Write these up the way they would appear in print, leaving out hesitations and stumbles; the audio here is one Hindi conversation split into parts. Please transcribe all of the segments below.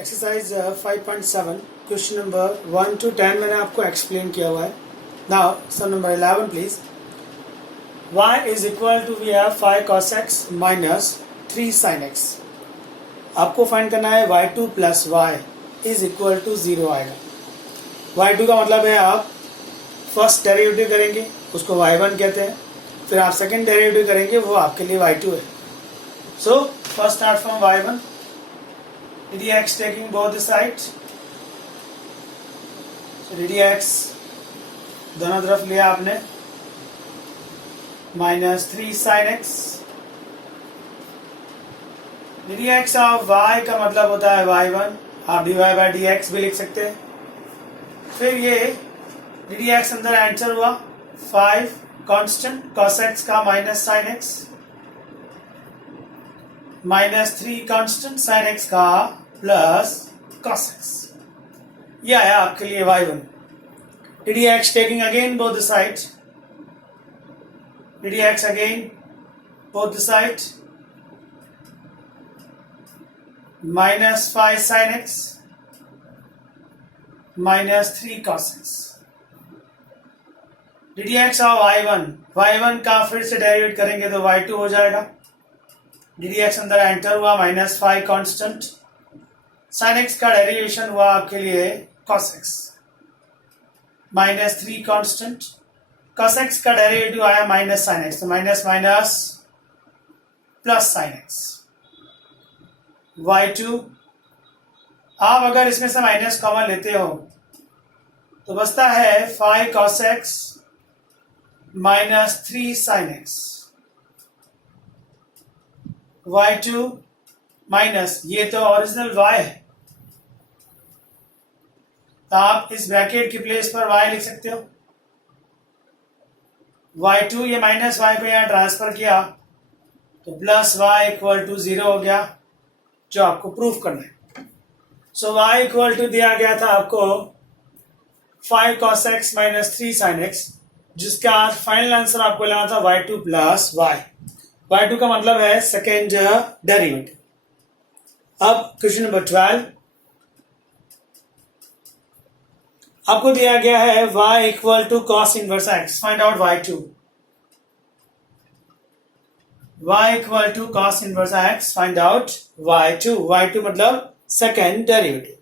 एक्सरसाइज 5.7 क्वेश्चन नंबर 1 to 10 मैंने आपको एक्सप्लेन किया हुआ है. Now sum number 11 please. y is equal to we have 5 cos x minus 3 sin x. आपको फाइंड करना है y2 plus y is equal to 0 आएगा. y2 का मतलब है आप फर्स्ट डेरिवेटिव करेंगे उसको y1 कहते हैं, फिर आप सेकेंड डेरिवेटिव करेंगे वो आपके लिए y2 है. So first start from y1 dx taking both the sides. So dx दोनों तरफ लिया आपने minus 3 sin x. dx of y का मतलब होता है y1, आप dy by dx भी लिख सकते हैं. फिर ये dx अंदर आंसर हुआ 5 कांस्टेंट cos x का minus sin x minus 3 constant sin x का प्लस cos x. यह आया आपके लिए y1. dx taking again both the sides. dx again both the sides minus 5 sin x minus 3 cos x. dx of y1 का फिर से डेरिवेट करेंगे तो y2 हो जाएगा. dx अंदर एंटर हुआ माइनस 5 कांस्टेंट sin x का डेरिवेशन हुआ आपके लिए cos x minus 3 constant cos x का डेरिवेटिव आया माइनस sin x, तो minus minus plus sin x. y2 आप अगर इसमें से माइनस कॉमन लेते हो तो बचता है 5 cos x minus 3 sin x. y2 minus ये तो ओरिजिनल y है, तो आप इस ब्रैकेट की प्लेस पर y लिख सकते हो. y2 ये माइनस y को यहां ट्रांसफर किया तो प्लस y इक्वल टू 0 हो गया, जो आपको प्रूफ करना है. सो y इक्वल टू दिया गया था आपको 5 cos x minus 3 sin x, जिसका फाइनल आंसर आपको लेना था y2 प्लस y. y2 का मतलब है सेकेंड डेरिवेटिव. अब क्वेश्चन नंबर 12 आपको दिया गया है y equal to cos inverse x. Find out y2. y equal to cos inverse x, find out y2. y2 मतलब सेकेंड डेरिवेटिव.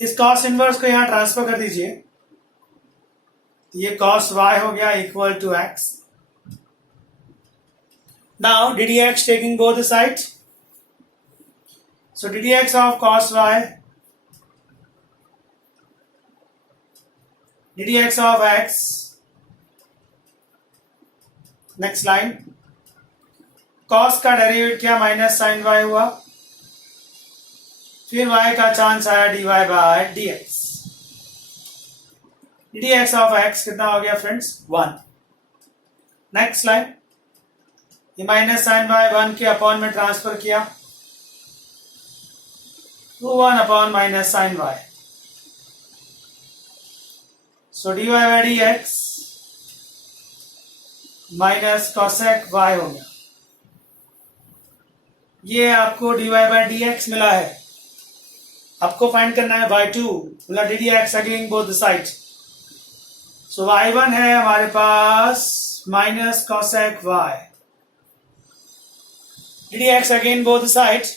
इस cos इनवर्स को यहां ट्रांसफर कर दीजिए, ये cos y हो गया equal to x. Now dx taking both the sides. So dx of cos y, dx of x. Next line. cos का डेरिवेट किया माइनस sin y हुआ, फिर y का चांस आया dy by dx. dx of x कितना हो गया फ्रेंड्स? 1. नेक्स्ट लाइन, ये माइनस साइन बाय 1 के अपॉन में ट्रांसफर किया तो 1 upon minus sine y. So dy by dx minus cosec y हो गया. ये आपको dy बाय dx मिला है. आपको फाइंड करना है y2 मतलब dx again both the side. So y1 है हमारे पास minus cosec y. dx again both sides,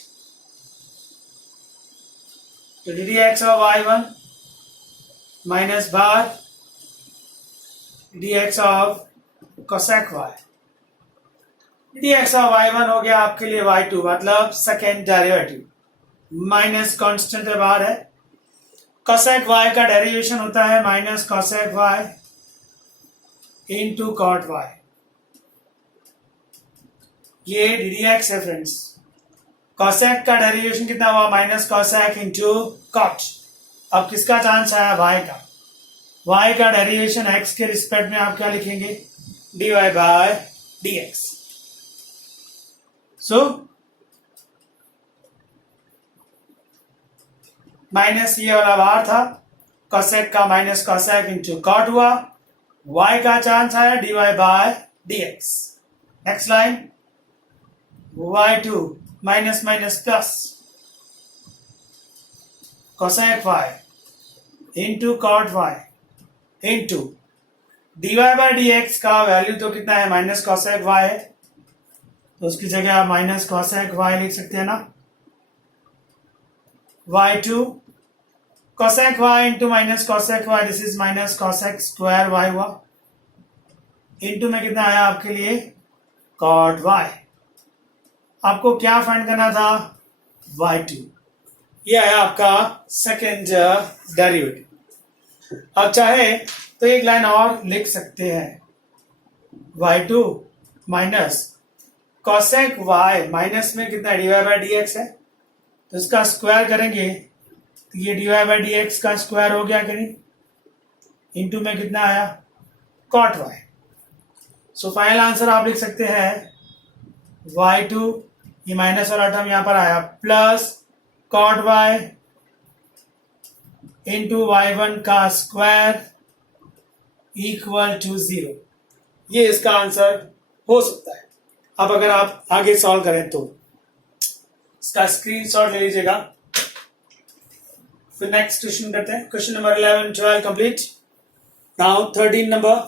तो dx of y1 minus bar dx of cosec y. dx of y1 हो गया आपके लिए y2 मतलब सेकेंड डेरिवेटिव. माइनस कांस्टेंट बार है, cosec y का डेरिवेशन होता है minus cosec y into cot y. ये dx है फ्रेंड्स. cosec का डेरिवेशन कितना हुआ? Minus cosec into cot. अब किसका चांस आया? y का. y का डेरिवेशन x के रिस्पेक्ट में आप क्या लिखेंगे? dy by dx. So minus ये वाला बाहर था, cosec का माइनस cosec इंटू cot हुआ, y का चांस आया dy by dx. Next line, y2 minus minus plus cosec y into cot y into dy by D X का वैल्यू तो कितना है माइनस कॉसेक y है, तो उसकी जगह आप माइनस कॉसेक y लिख सकते हैं ना, y2 cosec y into minus cosec y, this is minus cosec square y हुआ, इंटू में कितना आया आपके लिए कॉट y। आपको क्या फाइंड करना था y2, ये आया आपका सेकेंड डेरिवेटिव। अब चाहे तो एक लाइन और लिख सकते हैं, y2 minus cosec y minus में कितना dy बाई डी एक्स है, तो इसका स्क्वायर करेंगे तो ये dy बाई डी एक्स का स्क्वायर हो गया कि नहीं, इंटू में कितना आया cot y। So final answer आप लिख सकते हैं y2, ये माइनस वाला टर्म यहां पर आया, plus cot y into y1 का स्क्वायर इक्वल टू 0। ये इसका आंसर हो सकता है। अब अगर आप आगे सॉल्व करें तो इसका स्क्रीनशॉट ले लीजिएगा। फिर नेक्स्ट क्वेश्चन करते हैं, question number 11 12 complete. Now 13 number,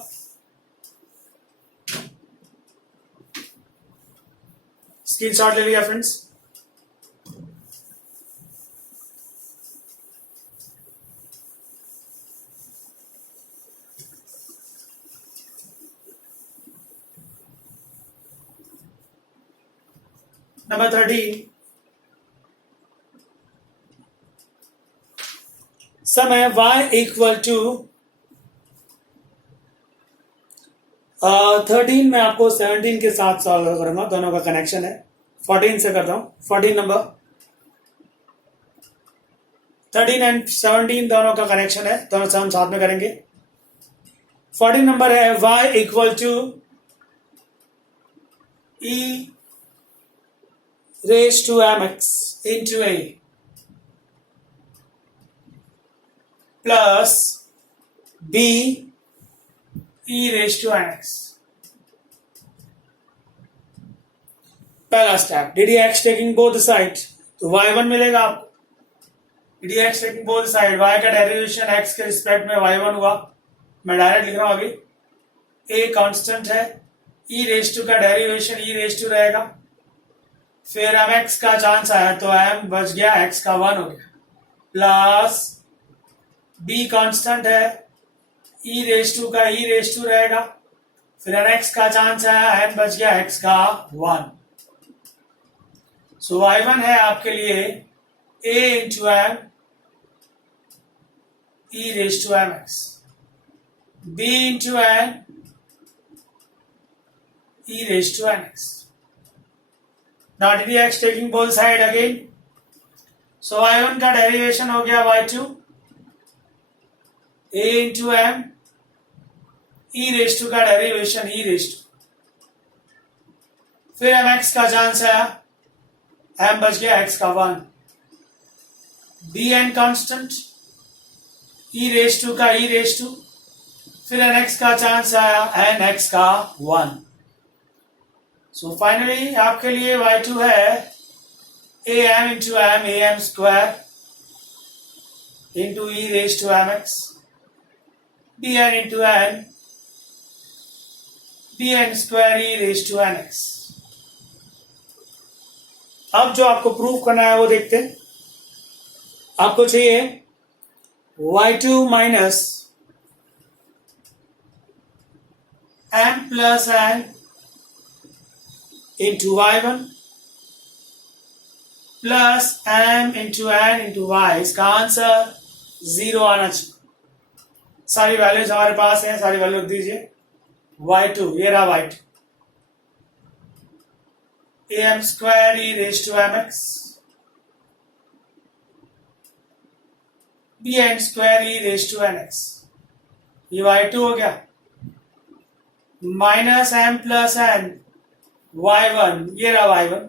screenshot ले लिया फ्रेंड्स। नंबर 13, समय y इक्वल टू 13 में आपको 17 के साथ सॉल्व करूंगा, दोनों का कनेक्शन है। 14 से करता हूं, 14 नंबर 13 एंड 17 दोनों का कनेक्शन है, दोनों से हम साथ में करेंगे। 14 नंबर है y equal to e raised to mx into a plus b e raised to mx। पहला step, D D X taking both side, तो y1 मिलेगा आपको, D D X taking both side, y का डेरिवेशन x के रिस्पेक्ट में y1 हुआ, मैं डायरेक्ट लिख रहा हूं अभी, a कांस्टेंट है, e रेज टू का डेरिवेशन e रेज टू रहेगा, फिर अब x का चांस आया तो m बच गया, x का 1 हो गया, प्लस b कांस्टेंट है, e रेज टू का e रेज टू रहेगा, फिर x का चांस आया, n बच गया, x का 1। सो y1 है आपके लिए a into m e raise to mx, b into n e raise to mx। Now dx taking both side again, so y1 का डेरिवेशन हो गया y2 a into m e raise to का डेरिवेशन e रेज टू, फिर mx का चांस आया, m बच गया, x का 1, bn constant e raise to का e रेज टू, फिर nx का चांस आया, nx का 1। सो फाइनली आपके लिए y2 है am into m am square into e raise to mx, bn into n bn square e raise to nx। अब जो आपको प्रूफ करना है वो देखते हैं। आपको चाहिए y2 minus m plus n into y1 plus m into n into y, इसका आंसर 0 आना चाहिए। सारी वैल्यूज हमारे पास है, सारी वैल्यू लिख दीजिए। y2 ये रहा y2, am square e raise to mx, bn square e raise to nx, ये y2 हो गया, minus m plus n y1, ये रहा y1,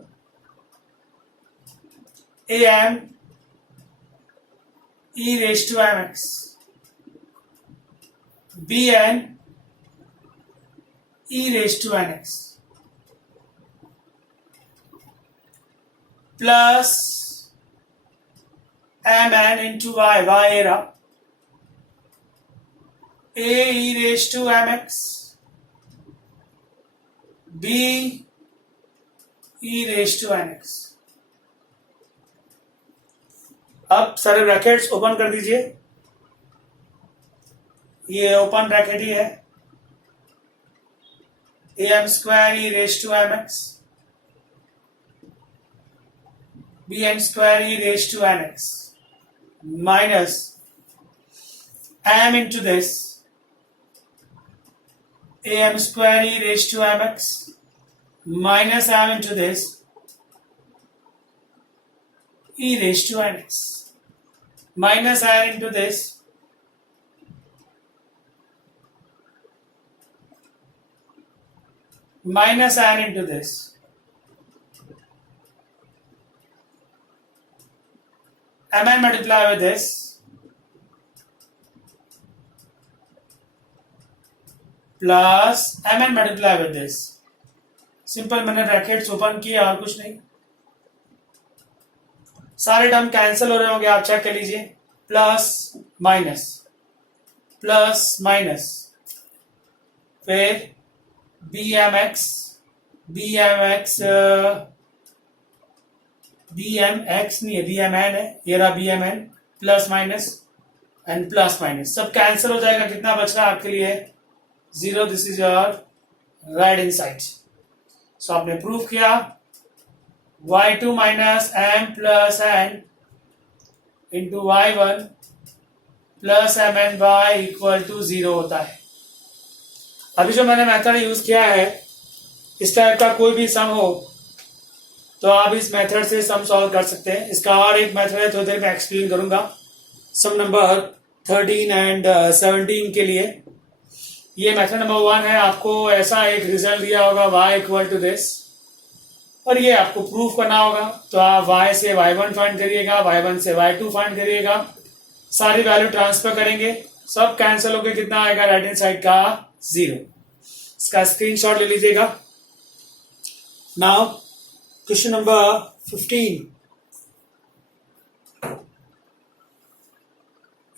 am e raise to mx, bn e raise to nx, plus mn into y, y ये रहा, a e raised to mx, b e raised to nx. अब सारे ब्रैकेट्स ओपन कर दीजिए, ये ओपन ब्रैकेट ही है, am square e raised to mx, bn square e raised to nx minus m into this am square e raised to mx minus m into this e raised to nx minus n into this minus n into this mn multiply with this plus mn multiply with this. Simple मैंने ब्रैकेट्स ओपन किए और कुछ नहीं, सारे टर्म कैंसिल हो रहे होंगे, आप चेक कर लीजिए, प्लस माइनस फिर बी एम एक्स नहीं है, बी एम एन है, ये रहा B M N, plus minus and plus minus सब कैंसिल हो जाएगा. कितना बच रहा है आपके लिए? 0. This is your right hand side. So आपने प्रूव किया y2 minus m plus n into y1 plus mny equal to 0 होता है. अभी जो मैंने मेथड यूज किया है, इस टाइप का कोई भी सम हो तो आप इस मेथड से सम सॉल्व कर सकते हैं. इसका और एक मेथड है, थोड़ी देर में एक्सप्लेन करूंगा. सम नंबर 13 एंड 17 के लिए ये मेथड नंबर 1 है. आपको ऐसा एक रिजल्ट दिया होगा y इक्वल टू दिस, और ये आपको प्रूफ करना होगा. तो आप y से y1 फाइंड करिएगा, y1 से y2 फाइंड करिएगा, सारी वैल्यू ट्रांसफर करेंगे, सब कैंसिल होकर कितना आएगा? राइट हैंड साइड का 0. इसका स्क्रीनशॉट ले लीजिएगा. Now question number 15.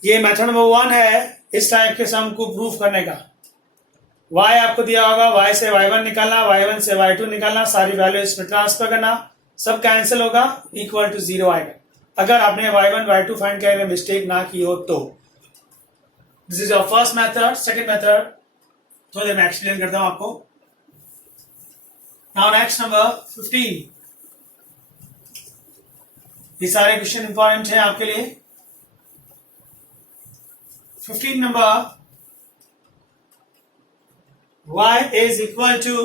ये मेथड नंबर 1 है इस टाइप के सम को प्रूफ करने का. y आपको दिया होगा, y से y1 निकालना, y1 से y2 निकालना, सारी वैल्यू इसमें ट्रांसफर करना, सब कैंसिल होगा, इक्वल टू 0 आएगा. अगर आपने y1 y2 फाइंड करने में मिस्टेक ना की हो तो. This is your first method. Second method थोड़ी देर में एक्सप्लेन करता हूं आपको. Now next number 15. ये सारे क्वेश्चन इंपॉर्टेंट है आपके लिए. 15 number, y is equal to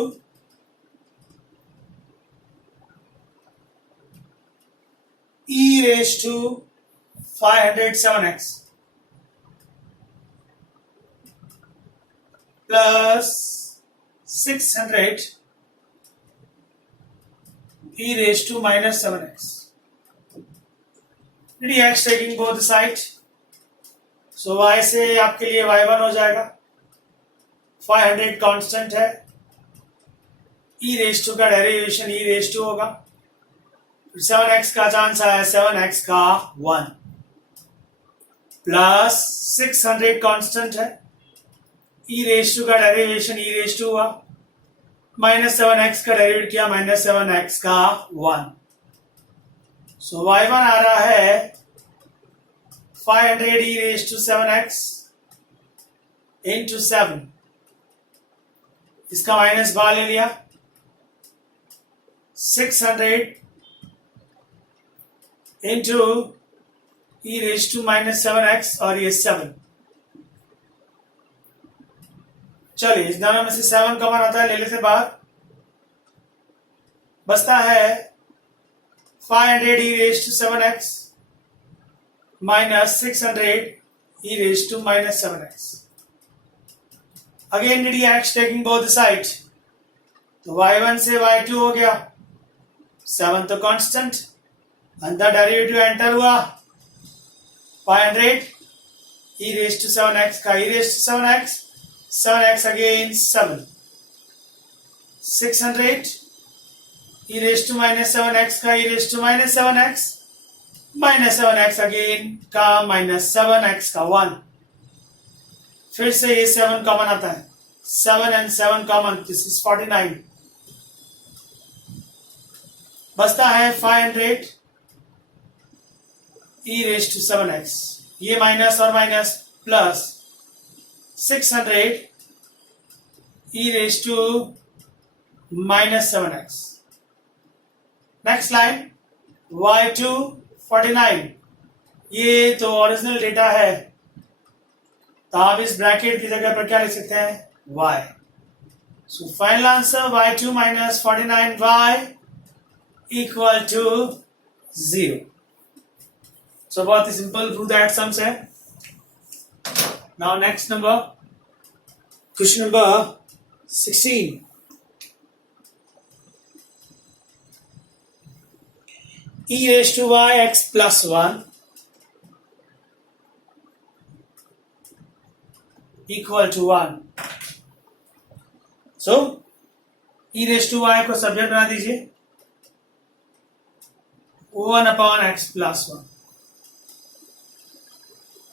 e raised to 507x plus 600 e raised to minus 7x. dx taking both sides. So y से आपके लिए y1 हो जाएगा, 500 कांस्टेंट है, e रेज टू का डेरिवेशन e रेज टू होगा, 7x का चांस है 7x का 1 प्लस 600 कांस्टेंट है, e रेज टू का डेरिवेशन e रेज टू हुआ, माइनस 7x का डेरिवेट किया, माइनस 7x का 1. सो y1 आ रहा है 500 e raise to 7x into 7, इसका माइनस बाहर ले लिया, 600 into E raise to minus 7x और ये 7. चलिए इस दोनों में से 7 कॉमन आता है, ले लेते बाहर, बचता है 500 e raise to 7x minus 600 e raise to minus 7x. Again dx taking both side, तो y1 से y2 हो गया, 7 तो कांस्टेंट, अंदर डेरिवेटिव एंटर हुआ, 500 e रेज टू 7x का e raise to 7x, 7x again 7, 600 e raise to minus 7x का e raise to minus 7x -7x again का -7x का 1, फिर से ये 7 कॉमन आता है, 7 and 7 कॉमन, दिस इज 49, बचता है 500 e raised to 7x, ये माइनस और minus plus 600 e raised to -7x. Next line y2 49, ये तो ओरिजिनल डेटा है, तो आप इस ब्रैकेट की जगह पर क्या लिख सकते हैं, y. So final answer y2 minus 49y equal to 0. सो बहुत ही सिंपल प्रूव दैट सम्स है. Now next number, question number 16. e raised to y x plus 1 equal to 1. So e raised to y को सब्जेक्ट बना दीजिए, 1 upon x plus 1.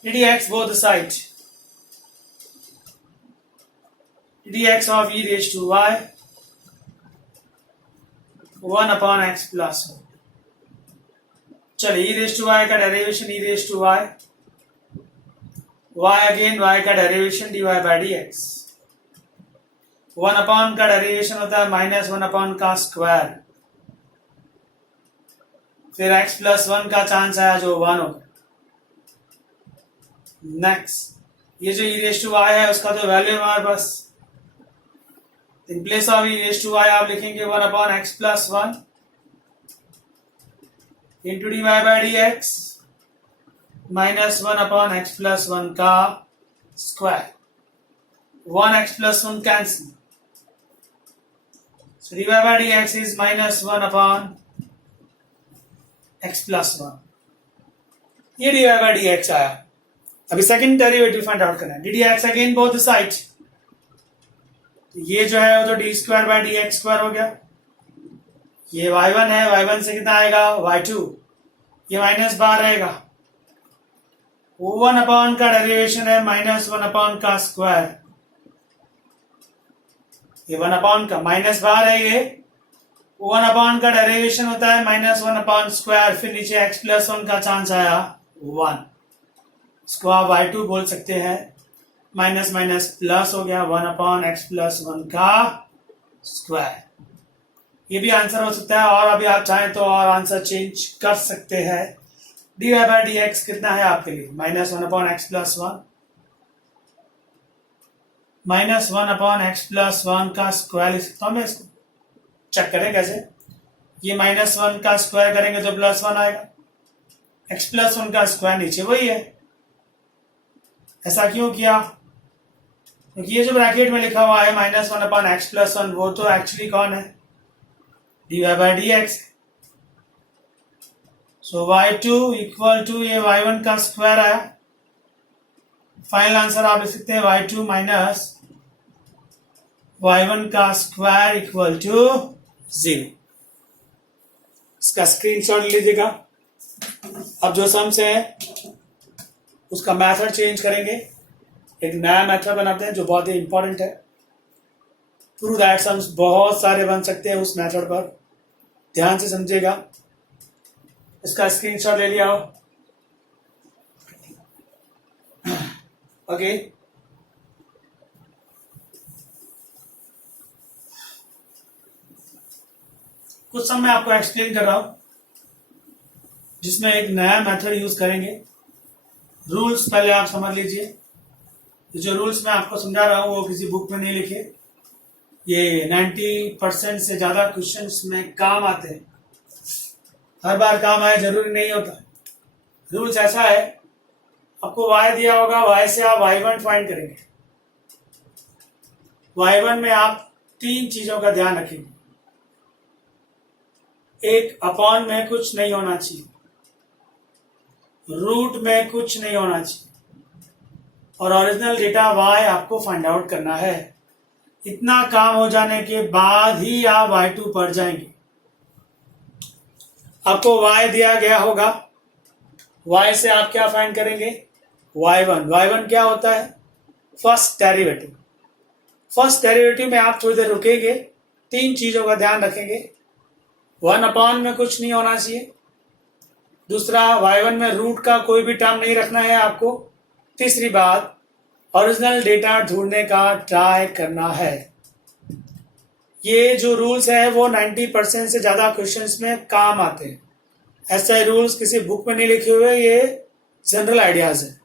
dx both side, dx of e raised to y 1 upon x plus 1. चलिए e raised to y का derivation e raised to y, y again y का derivation dy by dx, 1 upon का डेरिवेशन होता है -1 अपॉन का स्क्वायर, फिर x प्लस 1 का चांस आया जो 1 होगा. नेक्स्ट, ये जो e raised to y है उसका तो वैल्यू है हमारे पास, in place of e raised to y आप लिखेंगे 1 upon x plus 1 into dy by dx -1 upon x plus 1 का square, 1x plus 1 cancel, so dy by dx is -1 upon x plus 1. ये dy by dx आया. अभी सेकंड डेरिवेटिव फाइंड आउट करना है, dx अगेन बोथ साइड, ये जो है वो तो d square by dx square हो गया, ये y1 है, y1 से कितना आएगा y2, ये माइनस बाहर रहेगा, 1 अपॉन का डेरिवेशन है -1 अपॉन का स्क्वायर, ये 1 अपॉन का माइनस बाहर है, ये 1 अपॉन का डेरिवेशन होता है -1 अपॉन स्क्वायर, फिर नीचे x प्लस 1 का चांस आया 1, इसको आप y2 बोल सकते हैं, माइनस माइनस प्लस हो गया 1 अपॉन x प्लस 1 का स्क्वायर. ये भी आंसर हो सकता है, और अभी आप चाहें तो और आंसर चेंज कर सकते हैं. dy by dx कितना है आपके लिए, -1 upon x plus 1, -1 upon x plus 1 का स्क्वायर लिख सकता हूं मैं. इसको चेक करें कैसे, ये -1 का स्क्वायर करेंगे तो +1 आएगा, x प्लस 1 का स्क्वायर नीचे वही है. ऐसा क्यों किया, क्योंकि ये जो ब्रैकेट में लिखा हुआ है -1 अपॉन x प्लस 1, वो तो एक्चुअली कौन है, dy by dx. So y2 equal to ये y1 का स्क्वायर आया, फाइनल आंसर आप लिख सकते हैं y2 माइनस y1 का स्क्वायर इक्वल टू 0. इसका स्क्रीनशॉट लीजिएगा. अब जो सम्स है उसका मेथड चेंज करेंगे, एक नया मेथड बनाते हैं जो बहुत ही इंपॉर्टेंट है. प्रूव दैट सम्स बहुत सारे बन सकते हैं उस मेथड पर, ध्यान से समझिएगा. इसका स्क्रीनशॉट ले लिया हो. ओके, कुछ सम मैं आपको एक्सप्लेन कर रहा हूं जिसमें एक नया मेथड यूज करेंगे. रूल्स पहले आप समझ लीजिए. जो रूल्स मैं आपको समझा रहा हूं वो किसी बुक में नहीं लिखे, ये 90% से ज्यादा क्वेश्चंस में काम आते हैं. हर बार काम आए जरूरी नहीं होता. रूल्स ऐसा है, आपको y दिया होगा, y से आप y1 फाइंड करेंगे. y1 में आप 3 चीजों का ध्यान रखेंगे. एक, अपॉन में कुछ नहीं होना चाहिए, रूट में कुछ नहीं होना चाहिए, और ओरिजिनल डेटा y आपको फाइंड आउट करना है. इतना काम हो जाने के बाद ही आप y2 पर जाएंगे. आपको y दिया गया होगा, y से आप क्या फाइंड करेंगे, y1। y1 क्या होता है, फर्स्ट डेरिवेटिव। फर्स्ट डेरिवेटिव में आप थोड़ी देर रुकेंगे, तीन चीजों का ध्यान रखेंगे। 1 में कुछ नहीं होना चाहिए। दूसरा, y1 में रूट का कोई भी टर्म नहीं रखना है आपको। तीसरी बात, ओरिजिनल डेटा ढूंढने का ट्राई करना है। ये जो रूल्स है वो 90% से ज्यादा क्वेश्चंस में काम आते हैं। ऐसे रूल्स किसी बुक में नहीं लिखे हुए, ये जनरल आइडियाज है।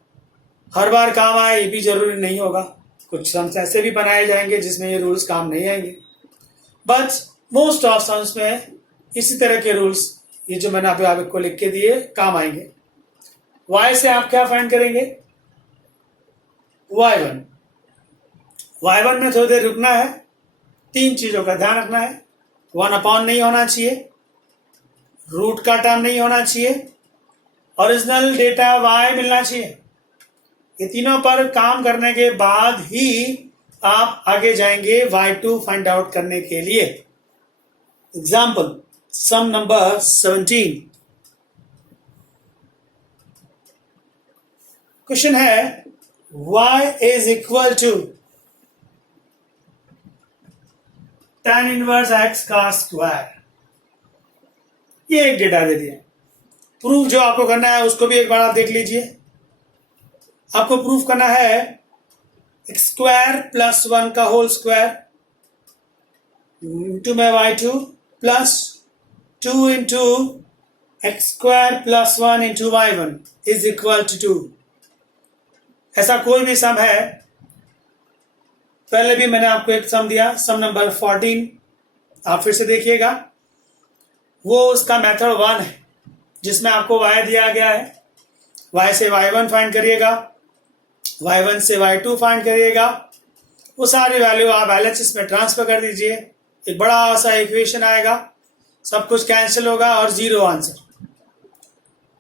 हर बार काम आए ये भी जरूरी नहीं होगा। कुछ सम्स ऐसे भी बनाए जाएंगे जिसमें ये रूल्स काम नहीं आएंगे, बट मोस्ट ऑफ सम्स में इसी तरह के रूल्स, ये जो मैंने अभी आपको लिख के दिए, काम आएंगे। y से आप क्या फाइंड करेंगे, y1। y1 में थोड़ी देर रुकना है, तीन चीजों का ध्यान रखना है। 1 नहीं होना चाहिए, रूट का टर्म नहीं होना चाहिए, ओरिजिनल डेटा y मिलना चाहिए। ये तीनों पर काम करने के बाद ही आप आगे जाएंगे y2 फाइंड आउट करने के लिए। Example, sum number 17। क्वेश्चन है y is equal to tan inverse x का स्क्वायर। ये एक डेटा दे दिया। प्रूफ जो आपको करना है उसको भी एक बार आप देख लीजिए। आपको प्रूफ करना है एक्स स्क्वायर प्लस 1 का होल स्क्वायर इंटू में y2 plus 2 into X square plus 1 into y1 is equal to 2। ऐसा कोई भी सम है, पहले भी मैंने आपको एक सम दिया, सम नंबर 14, आप फिर से देखिएगा। वो उसका मेथड 1 है जिसमें आपको y दिया गया है, y से y1 फाइंड करिएगा, y1 से y2 फाइंड करिएगा। वो सारी वैल्यू आप LHS में ट्रांसफर कर दीजिए, एक बड़ा सा इक्वेशन आएगा, सब कुछ कैंसिल होगा और 0 आंसर।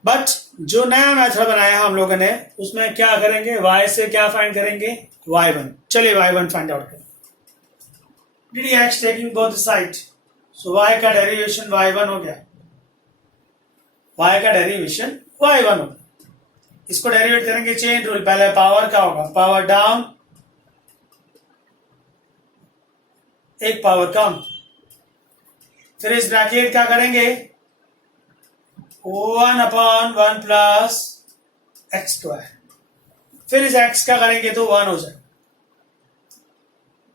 बट जो नया मेथड बनाया हम लोगों ने उसमें क्या करेंगे, y से क्या फाइंड करेंगे, y1। चलिए y1 फाइंड आउट करें। dx टेकिंग बोथ साइड, सो y का डेरिवेशन y1 हो गया, y का डेरिवेशन y1 हो गया। इसको डेरिवेट करेंगे चेन रूल, पहले पावर का होगा, पावर डाउन, एक पावर कम, फिर इस ब्रैकेट क्या करेंगे, 1/1 प्लस एक्स स्क्वायर, फिर इस x का करेंगे तो 1 हो जाए।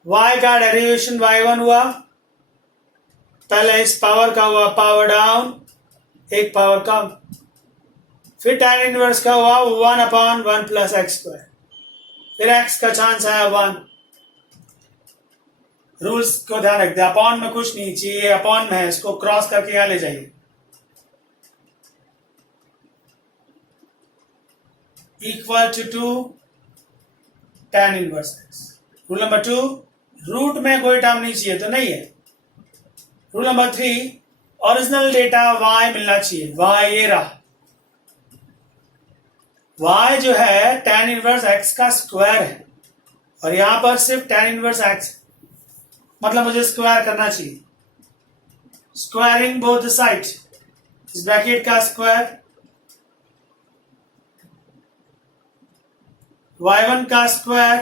y का डेरिवेशन y1 हुआ, पहले इस पावर का हुआ पावर डाउन, एक पावर कम, फिर tan इनवर्स का हुआ 1/1 प्लस एक्स स्क्वायर, फिर x का चांस आया 1। रूल्स को ध्यान रखते हैं, अपॉन में कुछ नहीं चाहिए, अपॉन में है, इसको क्रॉस करके यहां ले जाइए। Equal to tan inverse x। Rule number 2, root में कोई टर्म नहीं चाहिए तो नहीं है। Rule number 3, original data y मिलना चाहिए, y ये रहा। y जो है tan इनवर्स x का स्क्वायर है और यहां पर सिर्फ tan इनवर्स x, मतलब मुझे स्क्वायर करना चाहिए। स्क्वायरिंग बोथ साइड, इस ब्रैकेट का स्क्वायर, y1 का स्क्वायर,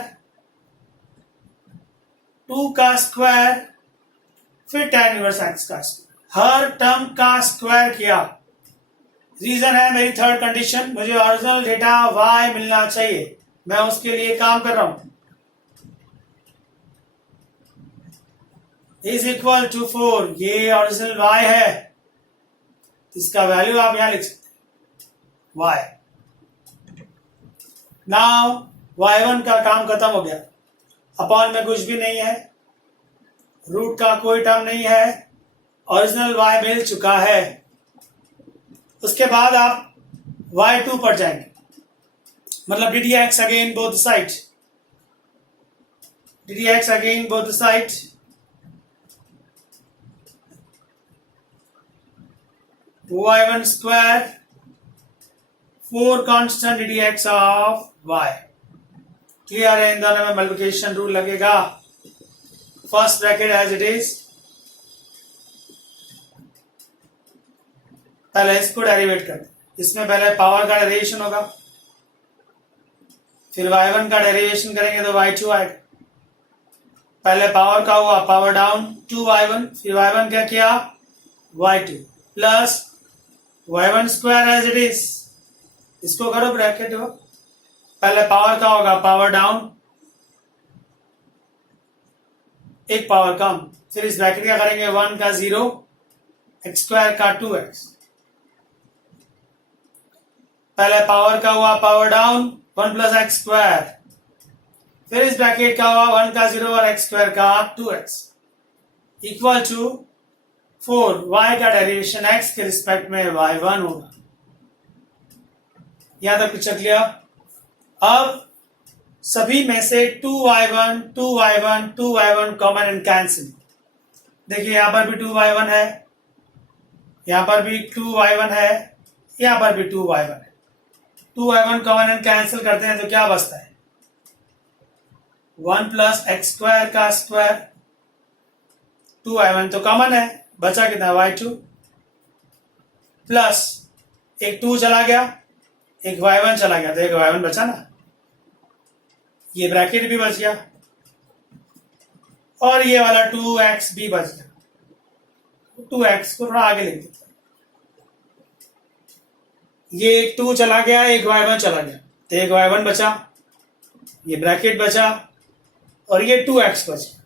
2 का स्क्वायर, फिर tan इनवर्स x का स्क्वायर, हर टर्म का स्क्वायर किया। रीजन है मेरी थर्ड कंडीशन, मुझे ओरिजिनल डेटा y मिलना चाहिए, मैं उसके लिए काम कर रहा हूं। इज इक्वल टू 4, ये ओरिजिनल y है, इसका वैल्यू आप यहां लिख सकते हैं y। नाउ y1 का काम खत्म हो गया, अपॉन में कुछ भी नहीं है, रूट का कोई टर्म नहीं है, ओरिजिनल y मिल चुका है। उसके बाद आप y2 पर जाएंगे, मतलब ddx again both side, ddx again both side, y1 square, 4 constant ddx of y। Clear है, इन दोनों में मल्टीप्लिकेशन रूल लगेगा। First bracket as it is, पहले इसको डेरिवेट कर, इसमें पहले पावर का डेरिवेशन होगा, फिर y1 का डेरिवेशन करेंगे तो y2 आएगा। पहले पावर का हुआ, पावर डाउन 2y1, फिर y1 क्या किया, y2 plus y1 square as it is, इसको करो ब्रैकेट हो, पहले पावर का होगा, पावर डाउन, एक पावर कम, फिर इस ब्रैकेट क्या करेंगे, 1 का 0, x स्क्वायर का 2x, पहले पावर का हुआ, power down 1 plus x square, फिर इस ब्रैकेट का हुआ 1 का 0 और x स्क्वायर का 2x इक्वल टू 4, y का डेरिवेशन x के रिस्पेक्ट में y1 होगा। यहां तक पिक्चर क्लियर। अब सभी में से 2y1 2y1 2y1 common and cancel. देखिए यहां पर भी 2y1 है, यहां पर भी 2y1 है, यहां पर भी 2y1 है। 2y1 कॉमन एंड कैंसिल करते हैं तो क्या बचता है, 1 प्लस एक्स स्क्वायर का स्क्वायर, 2y1 तो कॉमन है, बचा कितना y2 प्लस एक 2 चला गया, एक y1 चला गया, तो एक y1 बचा ना, ये ब्रैकेट भी बच गया और ये वाला 2x भी बच गया। 2x को थोड़ा आगे लिख देते हैं, ये एक 2 चला गया, एक y1 चला गया, तो एक y1 बचा, ये ब्रैकेट बचा और ये 2x बचा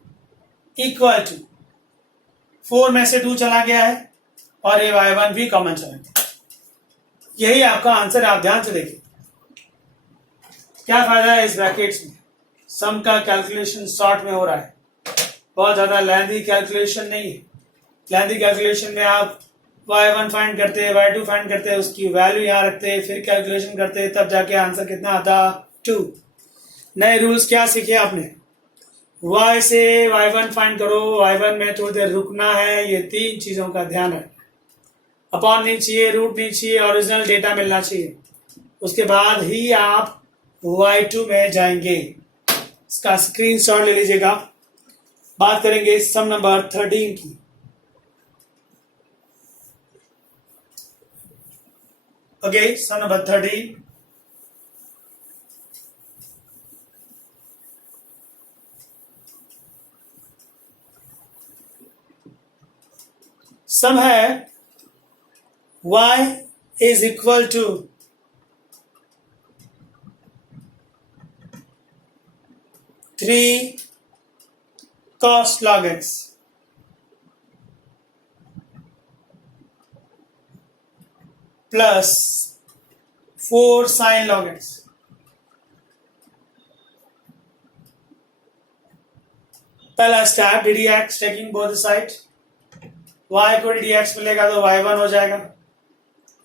इक्वल टू 4 में से 2 चला गया है और ये y1 भी कॉमन चला गया। यही आपका आंसर, आप ध्यान से देखिए। क्या फायदा है इस ब्रैकेट्स में, सम का कैलकुलेशन शॉर्ट में हो रहा है, बहुत ज्यादा लेंथी कैलकुलेशन नहीं है। लेंथी कैलकुलेशन में आप y1 फाइंड करते हैं, y2 फाइंड करते हैं, उसकी वैल्यू यहाँ रखते हैं, फिर कैलकुलेशन करते हैं, तब जाके आंसर कितना आता 2। नए रूल्स क्या सीखे आपने, y से y1 फाइंड करो, y1 में थोड़ी देर रुकना है, ये 3 चीजों का ध्यान रखना। अपॉन नहीं चाहिए, रूट नहीं चाहिए, ओरिजिनल डेटा मिलना चाहिए, उसके बाद ही आप y2 में जाएंगे। इसका स्क्रीनशॉट ले लीजिएगा। बात करेंगे सम नंबर 13 की। ओके, सम नंबर 13। सम है y is equal to three cos log x plus 4 sin log x पहला step D X, taking both side, y को डी एक्स मिलेगा तो y1 हो जाएगा,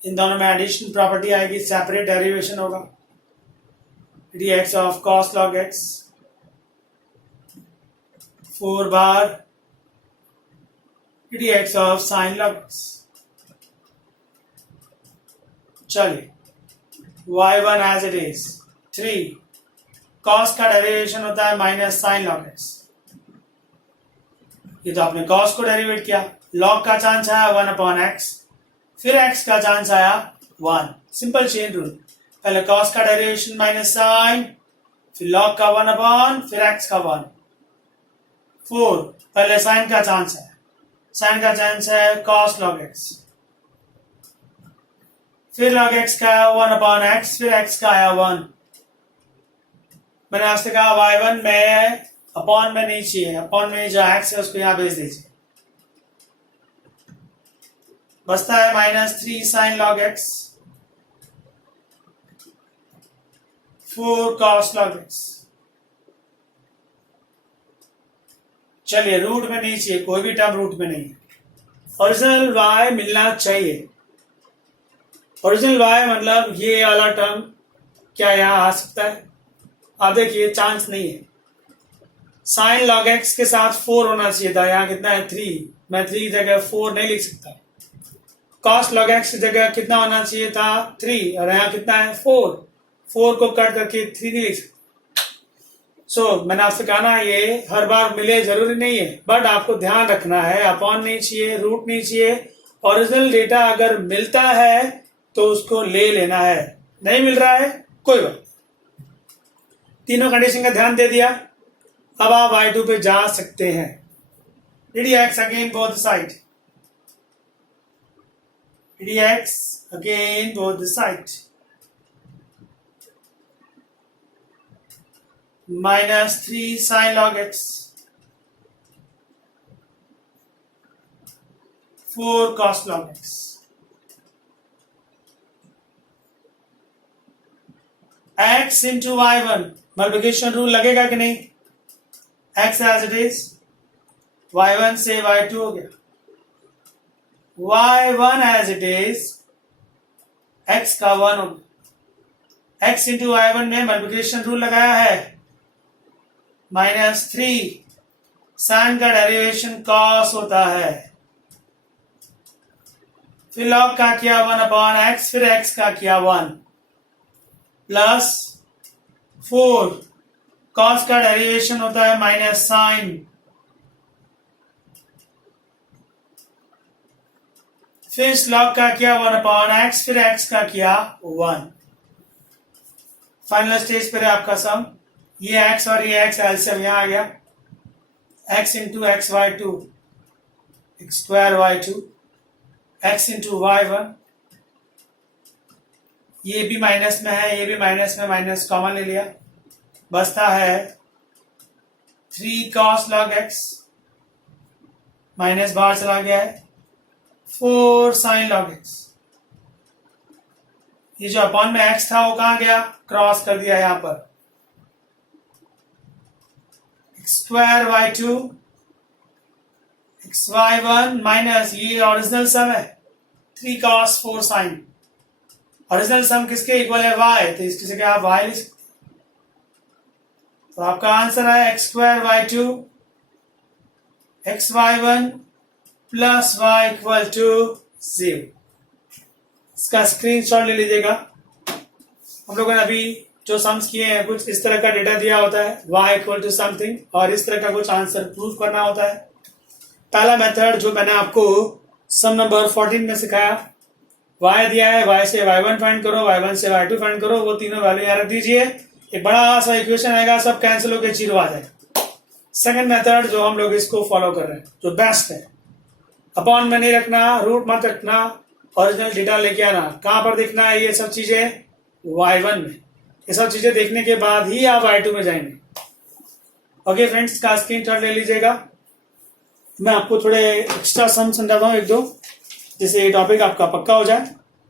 इन दोनों में एडिशन प्रॉपर्टी आएगी, सेपरेट डेरिवेशन होगा, D X of cos log X 4 बार D X of sine log X. चलिए y1 as it is 3, cos का डेरिवेशन होता है माइनस साइन लॉग एक्स, ये तो आपने कॉस को डेरिवेट किया, लॉग का चांस आया 1/x, फिर x का चांस आया 1, सिंपल चेन रूल, पहले cos का डेरिवेशन माइनस साइन, फिर log का 1/, फिर x का 1, 4, पहले साइन का चांस है, साइन का चांस है cos log x, फिर log x का 1/x, फिर x का आया 1। मैंने आपसे कहा y1 में अपॉन में नहीं चाहिए, अपॉन में जो x है उसको यहां भेज दीजिए, बचता है -3 sin log x 4 cos log x। चलिए रूट में नहीं चाहिए, कोई भी टर्म रूट में नहीं है, ओरिजिनल y मिलना चाहिए। ओरिजिनल y मतलब ये वाला टर्म क्या यहां आ सकता है, आप देखिए चांस नहीं है। साइन log x के साथ 4 होना चाहिए था, यहाँ कितना है 3, मैं 3 की जगह 4 नहीं लिख सकता। cos log x की जगह कितना होना चाहिए था 3, और यहाँ कितना है 4, 4 को कट करके 3 नहीं लिख सकता। मैंने आपसे कहा ना ये हर बार मिले जरूरी नहीं है, बट आपको ध्यान रखना है, अपॉन नहीं चाहिए, रूट नहीं चाहिए, ओरिजिनल डेटा अगर मिलता है तो उसको ले लेना है, नहीं मिल रहा है कोई बात। तीनों कंडीशन का ध्यान दे दिया, अब आप y2 पे जा सकते हैं। dx again both side, dx again both side, minus 3 sin log x, 4 cos log x, x into y1, multiplication rule लगेगा कि नहीं? x as it is, y1 से y2 हो गया, y1 as it is, x का 1 हो गया। x इंटू y1 में मल्टीप्लिकेशन रूल लगाया है, -3 साइन का डेरिवेशन cos होता है, फिर log का किया 1/x, फिर x का किया 1 प्लस 4 cos का डेरिवेशन होता है माइनस साइन, फिर log का किया 1/x, फिर x का किया 1। फाइनल स्टेज पर है आपका सम, ये x और ये x एलसीएम यहां आ गया, x into X Y two, X square Y two, x into Y one, ये भी माइनस में है, ये भी माइनस में, माइनस कॉमन ले लिया, बचता है 3 cos log x, माइनस बाहर चला गया है, 4 sin log x। ये जो अपॉन में x था वो कहां गया? क्रॉस कर दिया यहां पर, X square Y two, X Y one minus, ये ओरिजिनल सम है 3 cos 4 sin, ओरिजिनल सम किसके इक्वल है? y, तो इसकी जगह आप y लिख सकते हैं। तो आपका आंसर है X square Y two, X Y one plus Y equal to 0। इसका स्क्रीनशॉट ले लीजिएगा। हम लोगों ने अभी जो सम्स किए हैं कुछ इस तरह का डेटा दिया होता है, y इक्वल टू समथिंग, और इस तरह का कुछ आंसर प्रूव करना होता है। पहला मेथड जो मैंने आपको सम नंबर 14 में सिखाया, y दिया है, y से y1 फाइंड करो, y1 से y2 फाइंड करो, वो तीनों वैल्यू यहाँ रख दीजिए, एक बड़ा सा इक्वेशन आएगा, सब कैंसिल होकर 0 आ जाएगा। सेकंड मेथड जो हम लोग इसको फॉलो कर रहे हैं, जो बेस्ट है, अपॉन में नहीं रखना, रूट मत रखना, ओरिजिनल डेटा लेके आना, कहां पर देखना है ये सब चीजें? y1 में। ये सब चीजें देखने के बाद ही आप y2 में जाएंगे। ओके फ्रेंड्स, का स्क्रीनशॉट ले लीजिएगा। मैं आपको थोड़े एक्स्ट्रा सम समझाता हूँ, एक दो, जिससे ये टॉपिक आपका पक्का हो जाए।